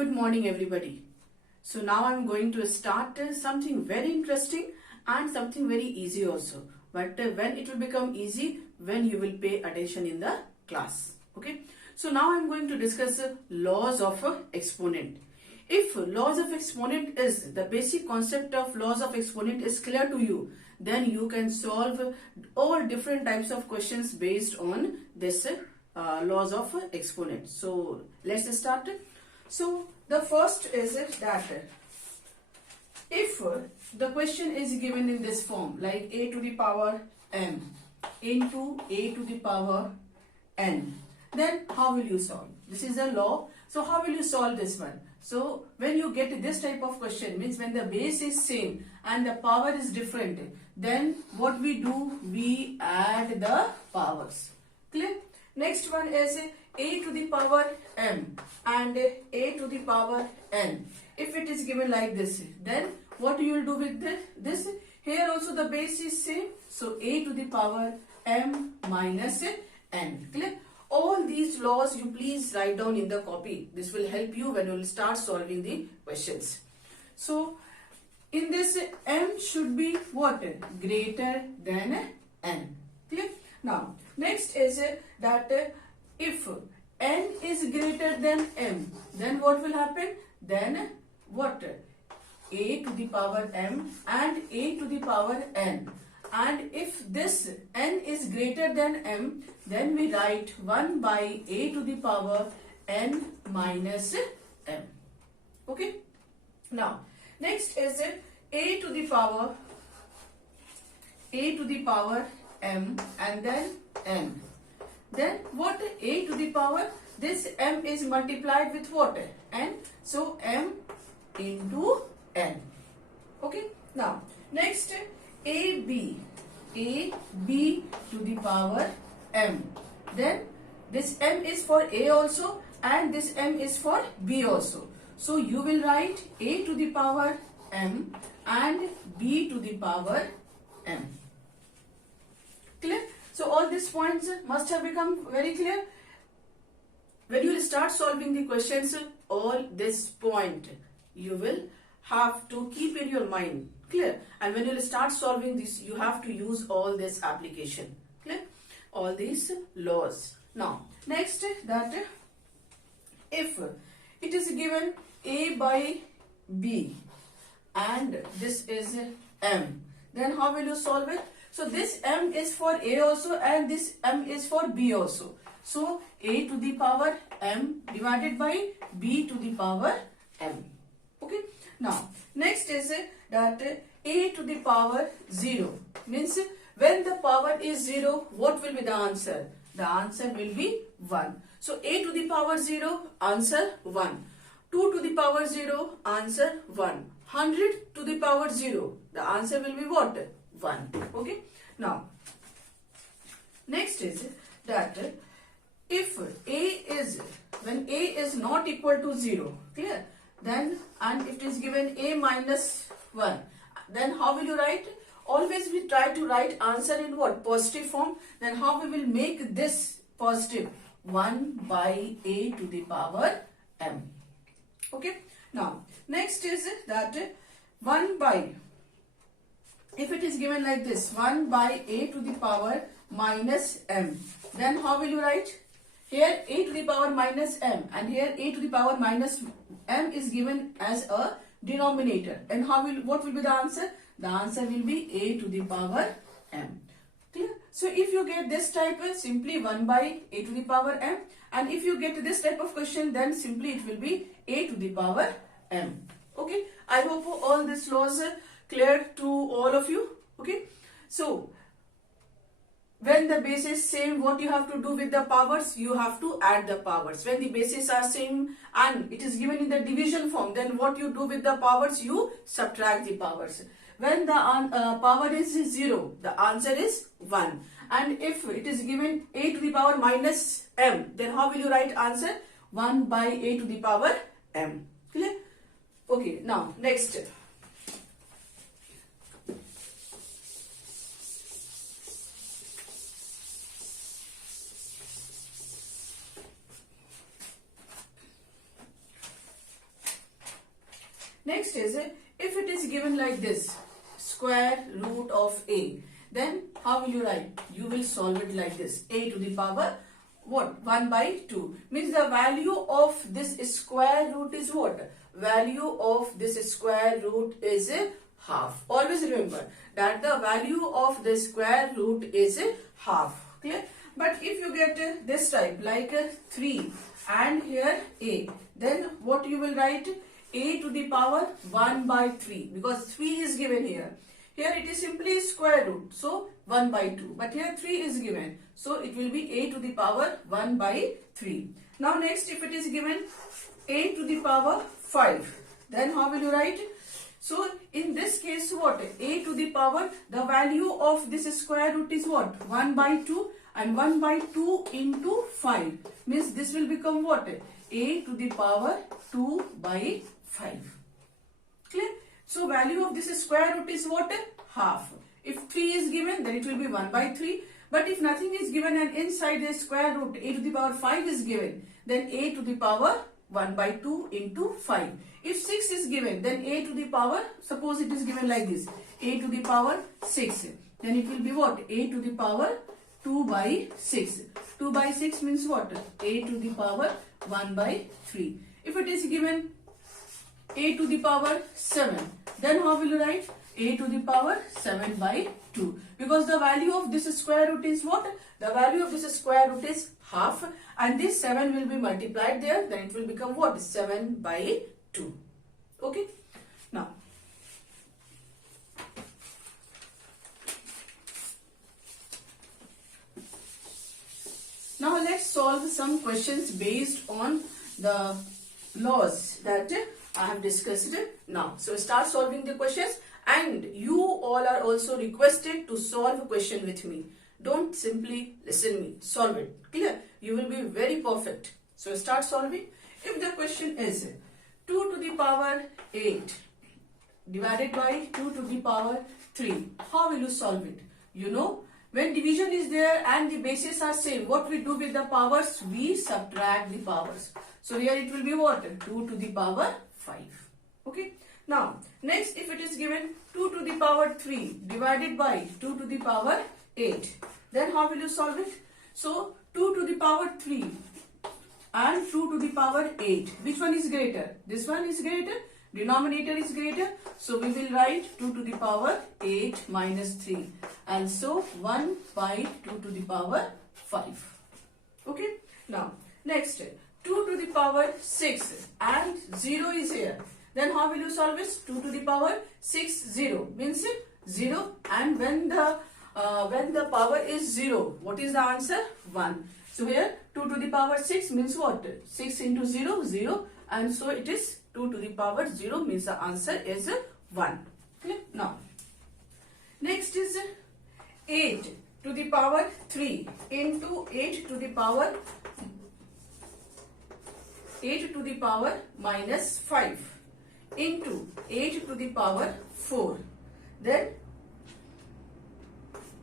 Good morning everybody. So now I'm going to start something very interesting and something very easy also. But when it will become easy, when you will pay attention in the class. Okay. So now I'm going to discuss laws of exponent. If laws of exponent is the basic concept of laws of exponent is clear to you, then you can solve all different types of questions based on this laws of exponent. So let's start. So the first is that if the question is given in this form like a to the power m into a to the power n, then how will you solve? This is a law. So how will you solve this one? So when you get this type of question, means when the base is same and the power is different, then what we do, we add the powers. Clear? Next one is a to the power m and a to the power n. If it is given like this, then what you will do with this? Here also the base is same. So a to the power m minus n. Clear? All these laws you please write down in the copy. This will help you when you will start solving the questions. So in this m should be what? Greater than n. Clear? Now next is that if n is greater than m, then what will happen? Then what? A to the power m and a to the power n. And if this n is greater than m, then we write 1 by a to the power n minus m. Okay. Now next is a to the power m and then n. Then what? A to the power, this m is multiplied with what? N. So m into n. Okay. Now next ab to the power m. Then this m is for a also and this m is for b also. So you will write a to the power m and b to the power m. Clear? So all these points must have become very clear. When you will start solving the questions, all this point you will have to keep in your mind. Clear? And when you will start solving this, you have to use all this application. Clear? All these laws. Now next, that if it is given a by b and this is m, then how will you solve it? So this m is for a also and this m is for b also. So a to the power m divided by b to the power m. Okay. Now next is that a to the power 0 means when the power is 0, what will be the answer? The answer will be 1. So a to the power 0, answer 1. 2 to the power 0, answer 1. 100 to the power 0, the answer will be what? 1. Okay. Now next is that if when a is not equal to 0, clear? Then and if it is given a minus 1, then how will you write? Always we try to write answer in what? Positive form. Then how we will make this positive? 1 by a to the power m. Okay. Now next is that 1 by, if it is given like this, 1 by a to the power minus m, then how will you write? Here a to the power minus m and here a to the power minus m is given as a denominator. And what will be the answer? The answer will be a to the power m. Clear? So if you get this type, simply 1 by a to the power m, and if you get this type of question, then simply it will be a to the power m. Okay. I hope all these laws are clear to all of you. Okay. So when the base is same, what you have to do with the powers? You have to add the powers. When the bases are same and it is given in the division form, then what you do with the powers? You subtract the powers. When the power is 0, the answer is 1. And if it is given a to the power minus m, then how will you write answer? 1 by a to the power m. Clear? Okay. Now next. Next is, if it is given like this, square root of a, then how will you write? You will solve it like this. A to the power what? 1 by 2. Means the value of this square root is what? Value of this square root is half. Always remember that the value of the square root is half. Clear? But if you get this type like 3 and here a, then what you will write? A to the power 1 by 3, because 3 is given here. Here it is simply square root, so 1 by 2. But here 3 is given, so it will be a to the power 1 by 3. Now next, if it is given a to the power 5, then how will you write? So in this case what? A to the power, the value of this square root is what? 1 by 2, and 1 by 2 into 5 means this will become what? A to the power 2 by 5. Clear? So value of this square root is what? Half. If 3 is given, then it will be 1 by 3. But if nothing is given and inside the square root a to the power 5 is given, then a to the power 1 by 2 into 5. If 6 is given, then a to the power, suppose it is given like this, a to the power 6. Then it will be what? A to the power 2 by 6. 2 by 6 means what? A to the power 1 by 3. If it is given a to the power 7, then how will you write? A to the power 7 by 2. Because the value of this square root is what? The value of this square root is half, and this 7 will be multiplied there, then it will become what? 7 by 2. Okay. Now let's solve some questions based on the laws that I have discussed now. So start solving the questions, and you all are also requested to solve a question with me. Don't simply listen me. Solve it. Clear? You will be very perfect. So start solving. If the question is 2 to the power 8 divided by 2 to the power 3, how will you solve it? You know, when division is there and the bases are same, what we do with the powers? We subtract the powers. So here it will be what? 2 to the power 5. Okay. Now, next, if it is given 2 to the power 3 divided by 2 to the power 8, then how will you solve it? So, 2 to the power 3 and 2 to the power 8. Which one is greater? This one is greater. Denominator is greater. So, we will write 2 to the power 8 minus 3. And so, 1 by 2 to the power 5. Okay. Now, next, 2 to the power 6 and 0 is here. Then how will you solve this? 2 to the power 6, 0 means 0, and when the power is 0, what is the answer? 1. So here 2 to the power 6 means what? 6 into 0, 0, and so it is 2 to the power 0 means the answer is 1. Okay? Now, next is 8 to the power 3 into 8 to the power minus 5 into 8 to the power 4. Then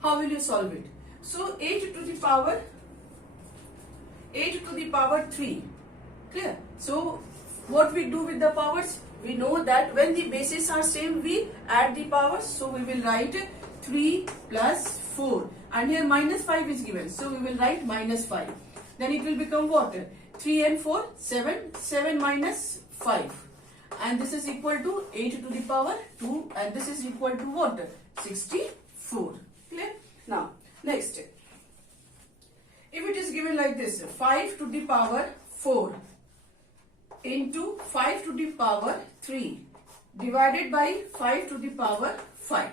how will you solve it? So 8 to the power 3. Clear? So what we do with the powers? We know that when the bases are same, we add the powers. So we will write 3 plus 4, and here minus 5 is given. So we will write minus 5. Then it will become what? 3 and 4, 7. 7 minus 5. And this is equal to 8 to the power 2, and this is equal to what? 64. Clear? Now, next. If it is given like this, 5 to the power 4 into 5 to the power 3 divided by 5 to the power 5.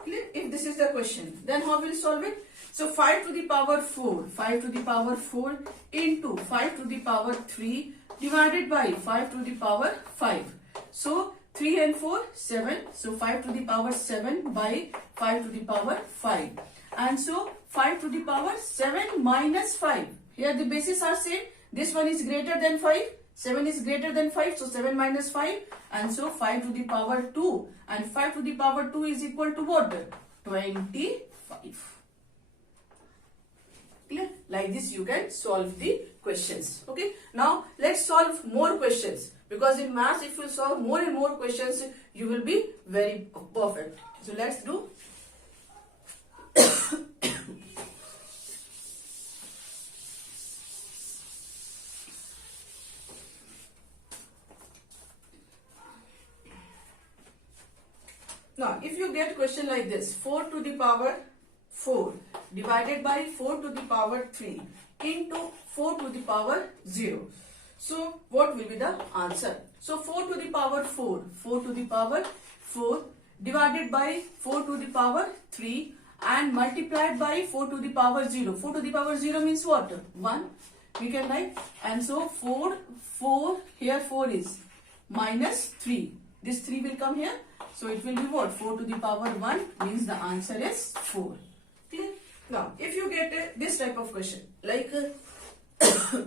Clear? If this is the question, then how will you solve it? So 5 to the power 4 into 5 to the power 3 divided by 5 to the power 5. So 3 and 4, 7. So 5 to the power 7 by 5 to the power 5. And so 5 to the power 7 minus 5. Here the bases are same. This one is greater than 5. 7 is greater than 5. So 7 minus 5. And so 5 to the power 2. And 5 to the power 2 is equal to what? 25. Clear? Like this you can solve the questions. Okay. Now let's solve more questions, because in maths if you solve more and more questions you will be very perfect. So let's do. Now, if you get question like this, 4 to the power 4 divided by 4 to the power 3 into 4 to the power 0. So, what will be the answer? So, 4 to the power 4, 4 to the power 4 divided by 4 to the power 3 and multiplied by 4 to the power 0. 4 to the power 0 means what? 1. We can write. And so, 4, here 4 is minus 3. This 3 will come here. So it will be what? 4 to the power 1 means the answer is 4. Clear? Now, if you get this type of question, like 3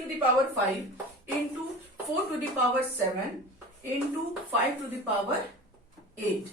to the power 5 into 4 to the power 7 into 5 to the power 8.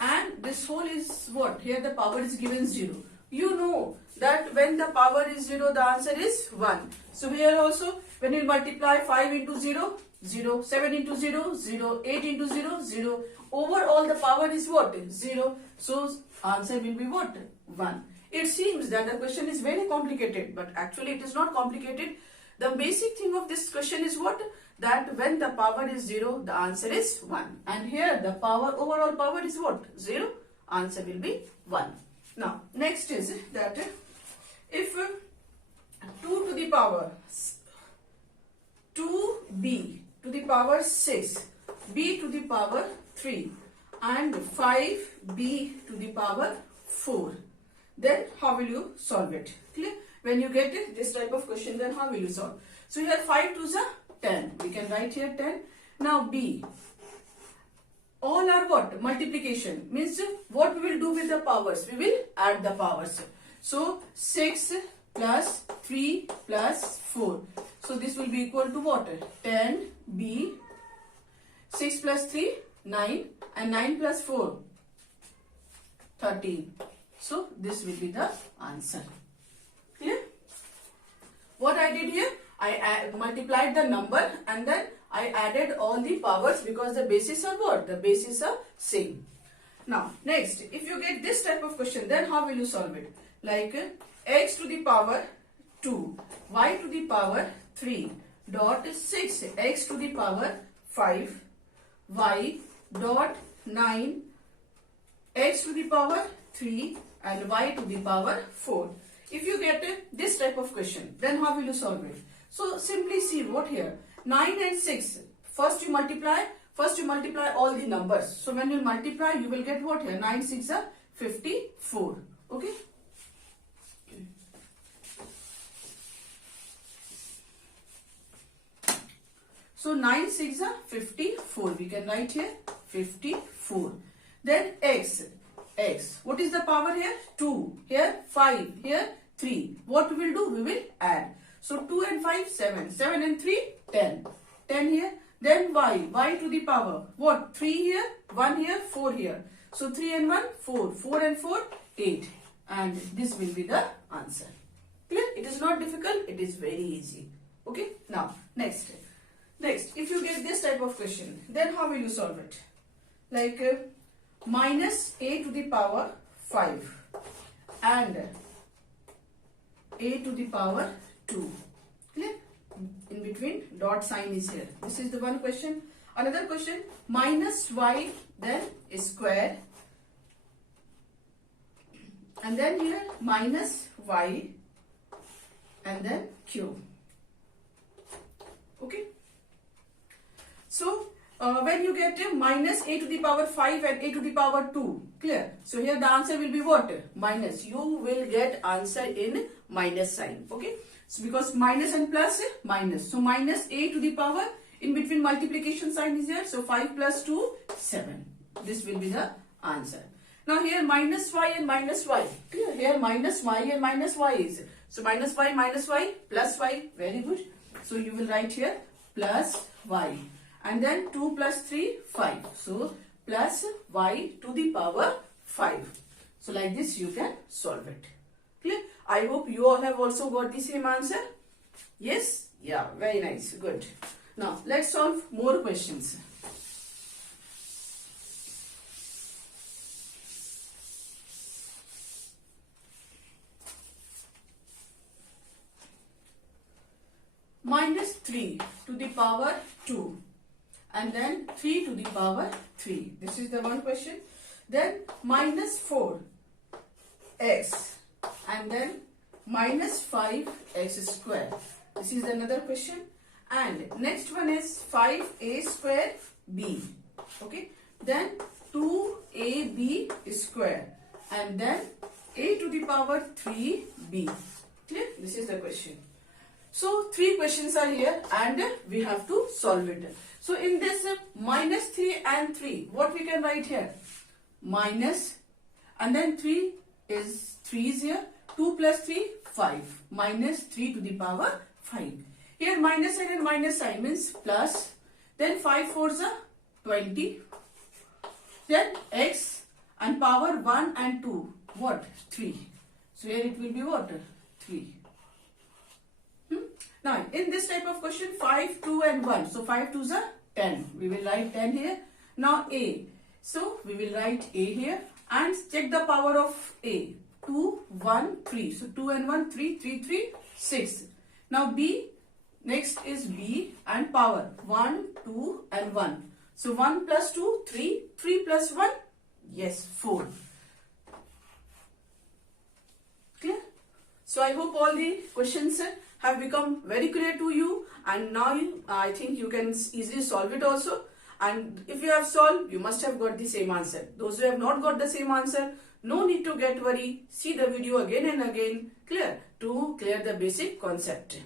And this whole is what? Here the power is given 0. You know that when the power is 0, the answer is 1. So here also, when you multiply 5 into 0, 0, 7 into 0, 0, 8 into 0, 0. Overall the power is what? 0. So answer will be what? 1. It seems that the question is very complicated, but actually it is not complicated. The basic thing of this question is what? That when the power is 0, the answer is 1. And here the power, overall power is what? 0. Answer will be 1. Now, next is that if 2 to the power 2b to the power 6, b to the power 3 and 5b to the power 4, then how will you solve it? Clear? When you get this type of question, then how will you solve? So here 5 to the 10. We can write here 10. Now b. All are what? Multiplication. Means what we will do with the powers? We will add the powers. So 6 plus 3 plus 4. So this will be equal to what? 10b. 6 plus 3, 9. And 9 plus 4, 13. So this will be the answer. Clear? What I did here? I multiplied the number and then I added all the powers, because the bases are what? The bases are same. Now, next, if you get this type of question, then how will you solve it? Like x to the power 2, y to the power 3 dot 6, x to the power 5, y dot 9, x to the power 3 and y to the power 4. If you get this type of question, then how will you solve it? So simply see what here, 9 and 6, first you multiply all the numbers. So when you multiply, you will get what here? 9 6 are 54. Okay. So 9 6 are 54. We can write here 54. Then x. What is the power here? 2. Here 5. Here 3. What we will do? We will add. So 2 and 5, 7. 7 and 3, 10. 10 here. Then y. Y to the power. What? 3 here, 1 here, 4 here. So 3 and 1, 4. 4 and 4, 8. And this will be the answer. Clear? It is not difficult. It is very easy. Okay. Now, next, if you get this type of question, then how will you solve it? Like minus a to the power 5 and a to the power 2. Clear? In between dot sign is here. This is the one question. Another question, minus y then square and then here minus y and then cube. Okay. So when you get minus a to the power 5 and a to the power 2, clear? So here the answer will be what? Minus. You will get answer in minus sign. Okay. So because minus and plus, minus. So minus a to the power, in between multiplication sign is here. So 5 plus 2, 7. This will be the answer. Now here minus y and minus y. Clear? Here minus y and minus y is. So minus y, plus y. Very good. So you will write here plus y. And then 2 plus 3, 5. So plus y to the power 5. So like this you can solve it. Clear? I hope you all have also got the same answer. Yes? Yeah, very nice. Good. Now, let's solve more questions. Minus 3 to the power 2 and then 3 to the power 3. This is the one question. Then minus 4x and then minus 5x square. This is another question. And next one is 5a square b. Okay. Then 2ab square and then a to the power 3b. Clear? This is the question. So, 3 questions are here and we have to solve it. So, in this minus 3 and 3, what we can write here? Minus and then 3 is here. 2 plus 3, 5. Minus 3 to the power 5. Here minus sign and minus sign means plus. Then 5 4s are 20. Then x and power 1 and 2. What? 3. So, here it will be what? 3. Now, in this type of question, 5, 2 and 1. So, 5 2s are 10. We will write 10 here. Now, A. So, we will write A here and check the power of A. 2, 1, 3. So, 2 and 1, 3, 3, 3, 6. Now, B. Next is B and power 1, 2 and 1. So, 1 plus 2, 3. 3 plus 1, yes, 4. Clear? So, I hope all the questions have become very clear to you, and now I think you can easily solve it also. And if you have solved, you must have got the same answer. Those who have not got the same answer, no need to get worried. See the video again and again, clear, to clear the basic concept.